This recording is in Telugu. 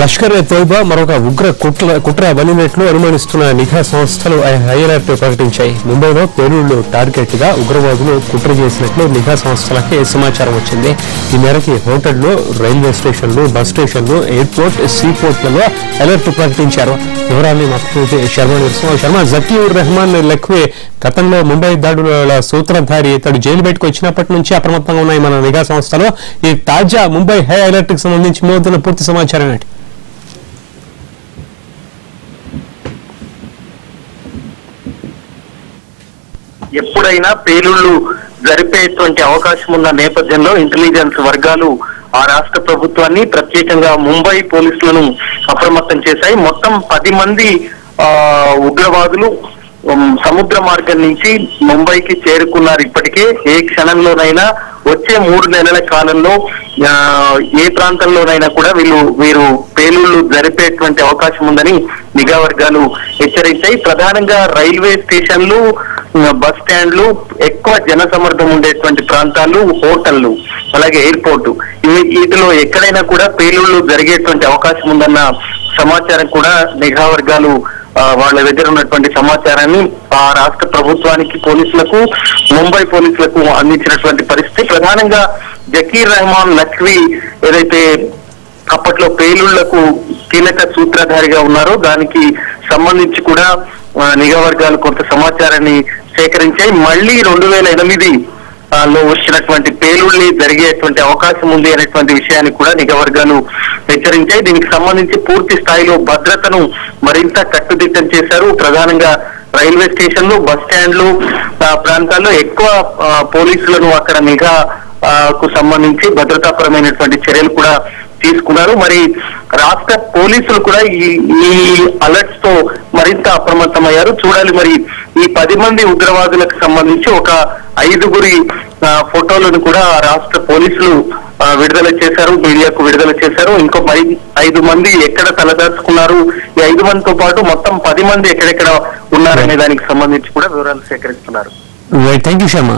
లష్కర్ ఎ తోయిబా మరొక ఉగ్ర కుట్ర బలినట్లు అనుమానిస్తున్న నిఘా సంస్థలు హై అలర్ట్ ప్రకటించాయి. ముంబైలో పేలుళ్లు టార్గెట్ గా ఉగ్రవాదులు కుట్ర చేసినట్లు నిఘా సంస్థలకి సమాచారం వచ్చింది. ఈ మేరకు హోటళ్లు, రైల్వే స్టేషన్లు, బస్ స్టేషన్లు, ఎయిర్పోర్ట్, సీపోర్ట్లలో అలర్ట్ ప్రకటించారు. వివరాన్ని మా ప్రతినిధి శర్మ జకీర్ రెహమాన్ లఖ్వీ గతంలో ముంబై దాడుల సూత్రధారి ఇతడు జైలు బయటకు వచ్చినప్పటి నుంచి అప్రమత్తంగా ఉన్నాయి మన నిఘా సంస్థలు. ఈ తాజా ముంబై హై అలర్ట్ కి సంబంధించి మోదున్న పూర్తి సమాచారం ఏంటి? ఎప్పుడైనా పేలుళ్లు జరిపేటువంటి అవకాశం ఉన్న నేపథ్యంలో ఇంటెలిజెన్స్ వర్గాలు ఆ రాష్ట్ర ప్రభుత్వాన్ని, ప్రత్యేకంగా ముంబై పోలీసులను అప్రమత్తం చేశాయి. మొత్తం 10 మంది ఉగ్రవాదులు సముద్ర మార్గం నుంచి ముంబైకి చేరుకున్నారు. ఇప్పటికే ఏ క్షణంలోనైనా వచ్చే 3 నెలల కాలంలో ఏ ప్రాంతంలోనైనా కూడా వీరు పేలుళ్లు జరిపేటువంటి అవకాశం ఉందని నిఘా వర్గాలు హెచ్చరించాయి. ప్రధానంగా రైల్వే స్టేషన్లు, బస్ స్టాండ్లు, ఎక్కువ జనసమర్థం ఉండేటువంటి ప్రాంతాలు, హోటళ్లు, అలాగే ఎయిర్పోర్టు, వీటిలో ఎక్కడైనా కూడా పేలుళ్లు జరిగేటువంటి అవకాశం ఉందన్న సమాచారం కూడా నిఘా వర్గాలు వాళ్ళ దగ్గర ఉన్నటువంటి సమాచారాన్ని ఆ రాష్ట్ర ప్రభుత్వానికి, పోలీసులకు, ముంబై పోలీసులకు అందించినటువంటి పరిస్థితి. ప్రధానంగా జకీర్ రెహమాన్ లఖ్వీ ఏదైతే అప్పట్లో పేలుళ్లకు కీలక సూత్రధారిగా ఉన్నారో దానికి సంబంధించి కూడా నిఘా వర్గాలు కొంత సమాచారాన్ని సేకరించాయి. మళ్ళీ 2008 లో వచ్చినటువంటి పేలుళ్లు జరిగేటువంటి అవకాశం ఉంది అనేటువంటి విషయాన్ని కూడా నిఘా వర్గాలు హెచ్చరించాయి. దీనికి సంబంధించి పూర్తి స్థాయిలో భద్రతను మరింత కట్టుదిట్టం చేశారు. ప్రధానంగా రైల్వే స్టేషన్లు, బస్ స్టాండ్లు ప్రాంతాల్లో ఎక్కువ పోలీసులను అక్కడ నిఘాకు సంబంధించి భద్రతాపరమైనటువంటి చర్యలు కూడా తీసుకున్నారు. మరి రాష్ట్ర పోలీసులు కూడా ఈ అలర్ట్స్ తో మరింత అప్రమత్తమయ్యారు. చూడాలి మరి ఈ 10 మంది ఉగ్రవాదులకు సంబంధించి ఒక 5గురి ఫోటోలను కూడా రాష్ట్ర పోలీసులు విడుదల చేశారు, మీడియాకు విడుదల చేశారు. ఇంకో 5 మంది ఎక్కడ తలదాచుకున్నారు, ఈ 5 మందితో పాటు మొత్తం 10 మంది ఎక్కడెక్కడ ఉన్నారనే దానికి సంబంధించి కూడా వివరాలు సేకరిస్తున్నారు. Thank you Sharma.